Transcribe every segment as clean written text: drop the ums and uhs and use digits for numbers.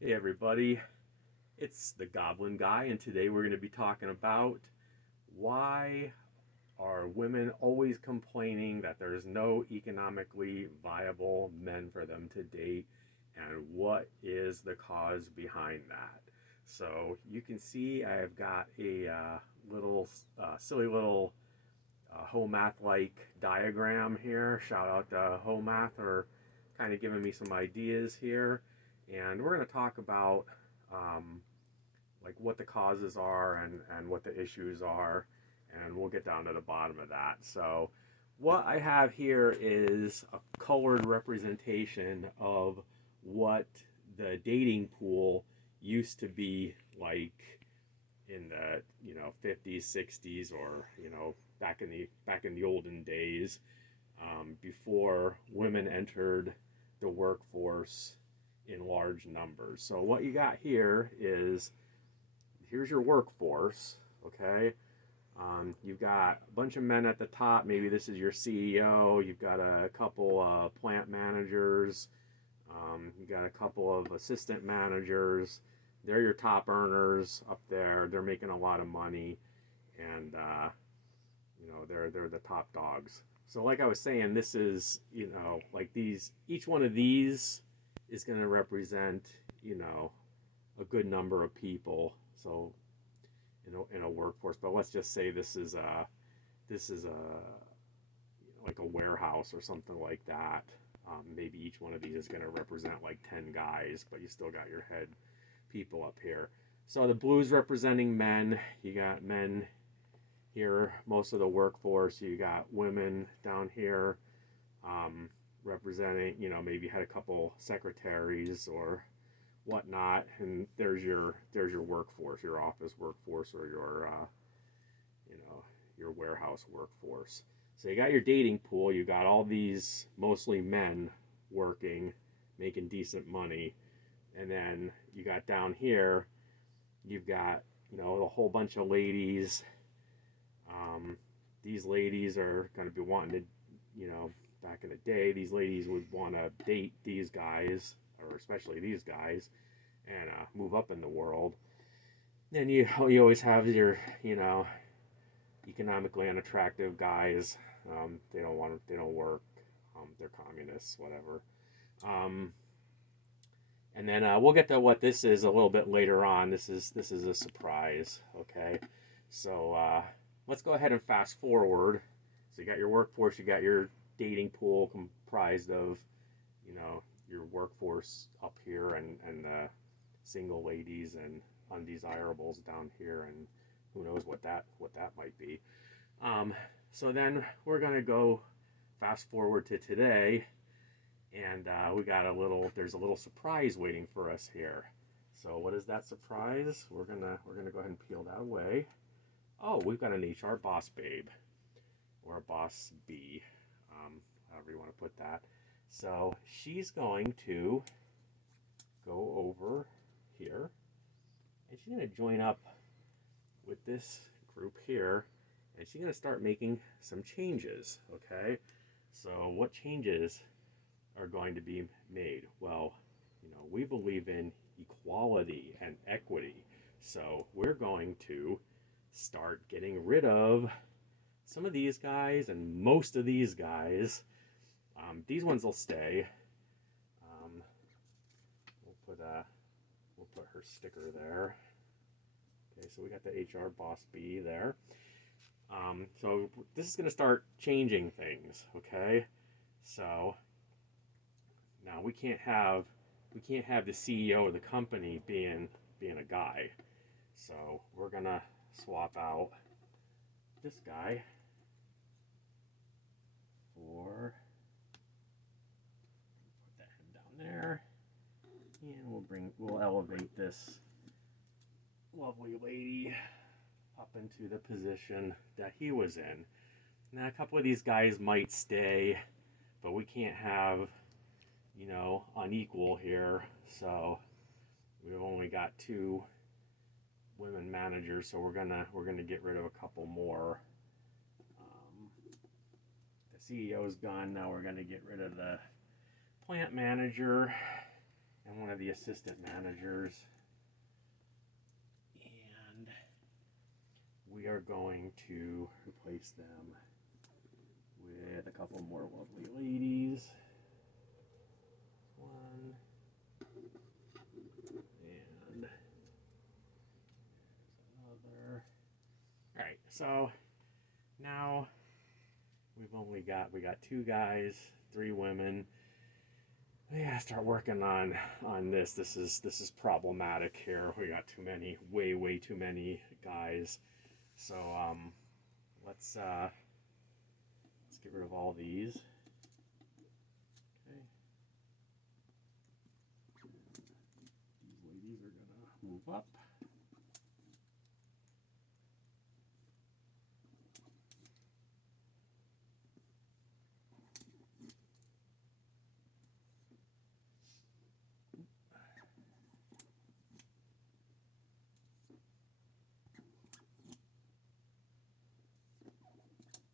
Hey everybody, it's the Goblin Guy, and today we're going to be talking about why are women always complaining that there's no economically viable men for them to date, and what is the cause behind that. So you can see I've got a little silly little Whole Math like diagram here. Shout out to Whole Math for kind of giving me some ideas here, and we're going to talk about um, like what the causes are and what the issues are, and we'll get down to the bottom of that. So, what I have here is a colored representation of what the dating pool used to be like in the 50s, 60s, or back in the olden days, before women entered the workforce in large numbers. So what you got here is here's your workforce, okay? You've got a bunch of men at the top. Maybe this is your CEO. You've got a couple plant managers. You got a couple of assistant managers. They're your top earners up there. They're making a lot of money, and they're the top dogs. So, like I was saying, this is like these. Each one of these is going to represent a good number of people. So in a workforce. But let's just say this is a like a warehouse or something like that. Maybe each one of these is going to represent like 10 guys, but you still got your head people up here. So the blues representing men. You got men here, most of the workforce. You got women down here, representing, maybe had a couple secretaries or whatnot, and there's your workforce, your office workforce, or your warehouse workforce. So you got your dating pool. You got all these mostly men working, making decent money, and then you got down here, you've got a whole bunch of ladies. These ladies are going to be wanting to, back in the day, these ladies would want to date these guys, or especially these guys, and move up in the world. Then you always have your economically unattractive guys. They don't work. They're communists, whatever. Um, and then we'll get to what this is a little bit later on. This is a surprise. Okay, so let's go ahead and fast forward. So you got your workforce, you got your dating pool comprised of your workforce up here, and single ladies and undesirables down here, and who knows what that might be. Um, so then we're gonna go fast forward to today, and there's a little surprise waiting for us here. So what is that surprise? We're gonna go ahead and peel that away. Oh, we've got an HR boss babe, or a boss B, however you want to put that. So she's going to go over here, and she's going to join up with this group here, and she's going to start making some changes. Okay, so what changes are going to be made? Well, we believe in equality and equity, so we're going to start getting rid of some of these guys and most of these guys. These ones will stay. Um, we'll put her sticker there. Okay, so we got the HR boss B there. So this is going to start changing things. Okay, so now we can't have the CEO of the company being a guy. So we're gonna swap out this guy for, put that him down there, and we'll elevate this lovely lady up into the position that he was in. Now a couple of these guys might stay, but we can't have unequal here. So we've only got two women managers, so we're gonna get rid of a couple more. The CEO's gone. Now we're gonna get rid of the plant manager, and one of the assistant managers. And we are going to replace them with a couple more lovely ladies. One. And another. Alright, so now we got 2 guys, 3 women. We gotta start working on this. This is problematic here. We got too many, way too many guys. So let's get rid of all these. Okay. These ladies are gonna move up.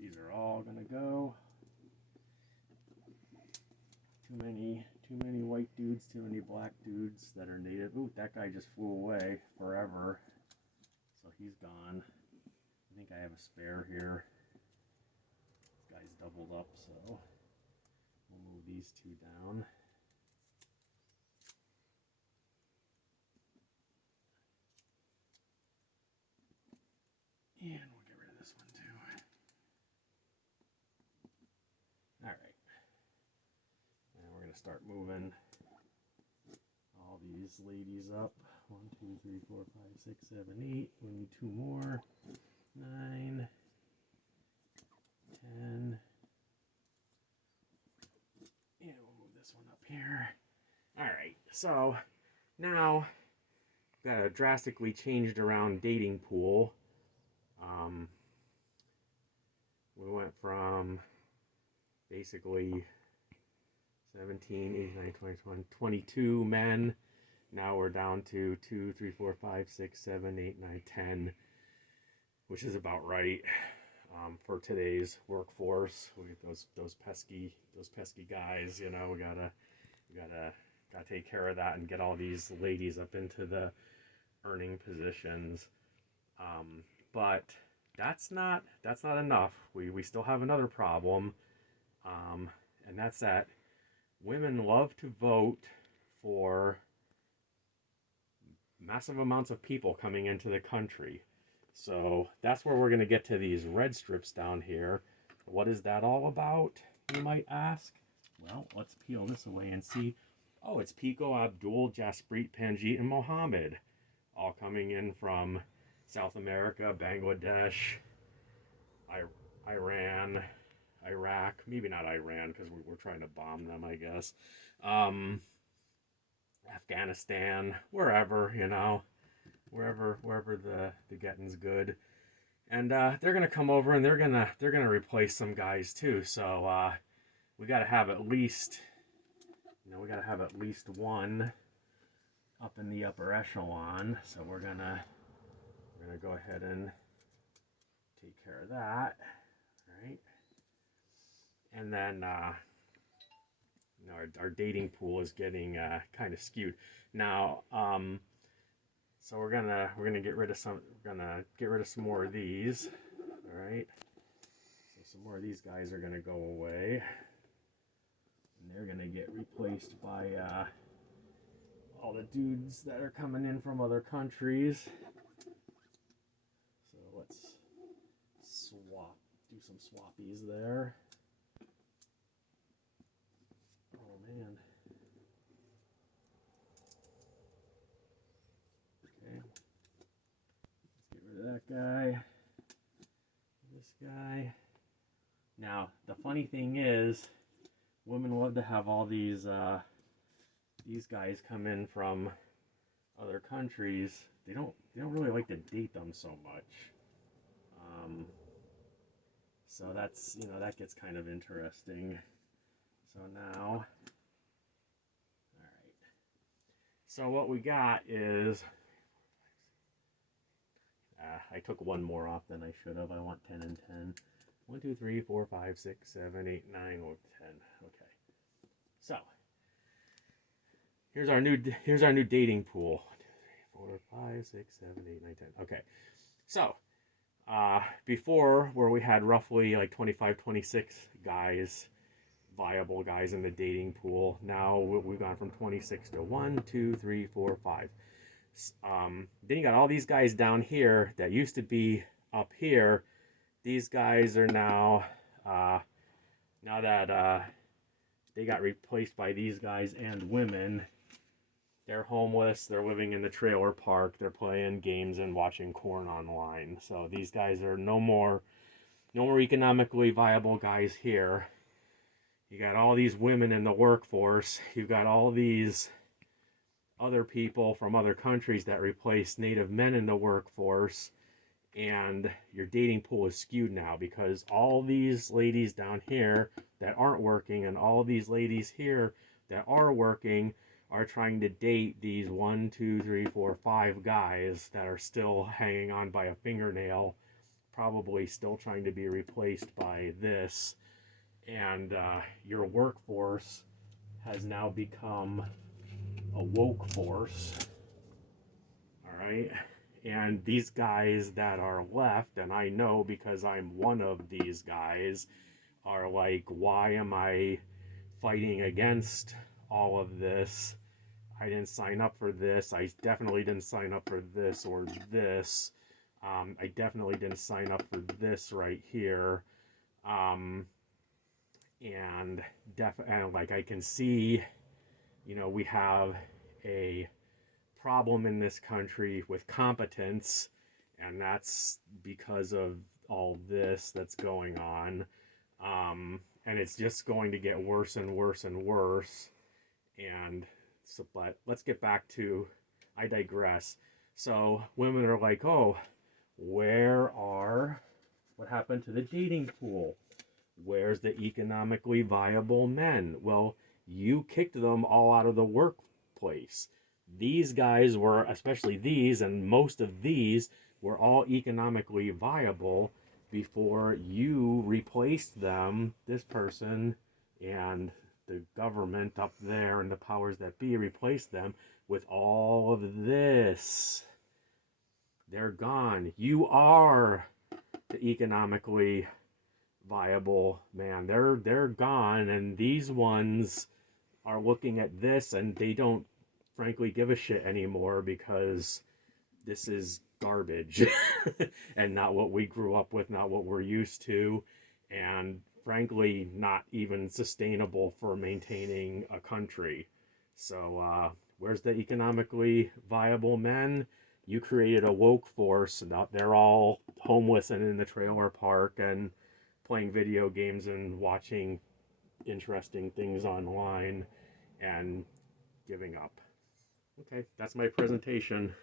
These are all gonna go. Too many white dudes, too many black dudes that are native. Ooh, that guy just flew away forever. So he's gone. I think I have a spare here. This guy's doubled up, so we'll move these 2 down. And we'll get rid of this one too. Alright. And we're going to start moving all these ladies up. 1, 2, 3, 4, 5, 6, 7, 8. We need 2 more. 9, 10. And we'll move this one up here. Alright, so now got a drastically changed around dating pool. We went from basically 17, 18, 19, 20, 20, 22 men. Now we're down to 2, 3, 4, 5, 6, 7, 8, 9, 10, which is about right for today's workforce. We get those pesky guys. You know, we gotta take care of that and get all these ladies up into the earning positions. But that's not enough. We still have another problem, and that's that women love to vote for massive amounts of people coming into the country. So that's where we're going to get to these red strips down here. What is that all about, you might ask? Well, let's peel this away and see. Oh, it's Pico, Abdul, Jasprit, Panjit, and Mohammed, all coming in from South America, Bangladesh, Iran, Iraq, maybe not Iran because we're trying to bomb them, I guess. Afghanistan, wherever, you know, wherever the getting's good. And they're gonna come over and they're gonna replace some guys too. So we gotta have at least, one up in the upper echelon. So we're gonna go ahead and take care of that, right? And then our dating pool is getting kind of skewed now. So we're gonna get rid of some. We're gonna get rid of some more of these. All right. So some more of these guys are gonna go away, and they're gonna get replaced by all the dudes that are coming in from other countries. So let's do some swappies there. Oh man. Okay. Let's get rid of that guy. This guy. Now, the funny thing is, women love to have all these guys come in from other countries. They don't really like to date them so much. So that's, that gets kind of interesting. So now, all right. So what we got is, I took one more off than I should have. I want 10 and 10. 1, 2, 3, 4, 5, 6, 7, 8, 9, 10. Okay. So here's our new dating pool. 1, 2, 3, 4, 5, 6, 7, 8, 9, 10. Okay. So, before, where we had roughly like 25, 26 guys, viable guys in the dating pool, now we've gone from 26 to 1, 2, 3, 4, 5. Then you got all these guys down here that used to be up here. These guys are now, now that they got replaced by these guys and women, they're homeless, they're living in the trailer park, they're playing games and watching porn online. So these guys are no more economically viable guys here. You got all these women in the workforce. You've got all these other people from other countries that replace native men in the workforce. And your dating pool is skewed now because all these ladies down here that aren't working and all these ladies here that are working are trying to date these 1, 2, 3, 4, 5 guys that are still hanging on by a fingernail, probably still trying to be replaced by this. And your workforce has now become a woke force. All right. And these guys that are left, and I know because I'm one of these guys, are like, why am I fighting against all of this? I didn't sign up for this. I definitely didn't sign up for this or this. I definitely didn't sign up for this right here. And like I can see, you know, we have a problem in this country with competence, and that's because of all this that's going on. And it's just going to get worse and worse and worse. And so, but let's get back to, I digress. So women are like, oh, what happened to the dating pool? Where's the economically viable men? Well, you kicked them all out of the workplace. These guys were, especially these, and most of these were all economically viable before you replaced them, this person and the government up there and the powers that be replaced them with all of this. They're gone. You are the economically viable man. They're gone, and these ones are looking at this and they don't frankly give a shit anymore because this is garbage and not what we grew up with, not what we're used to, and frankly not even sustainable for maintaining a country. So where's the economically viable men? You created a woke force, and they're all homeless and in the trailer park and playing video games and watching interesting things online and giving up. Okay, that's my presentation.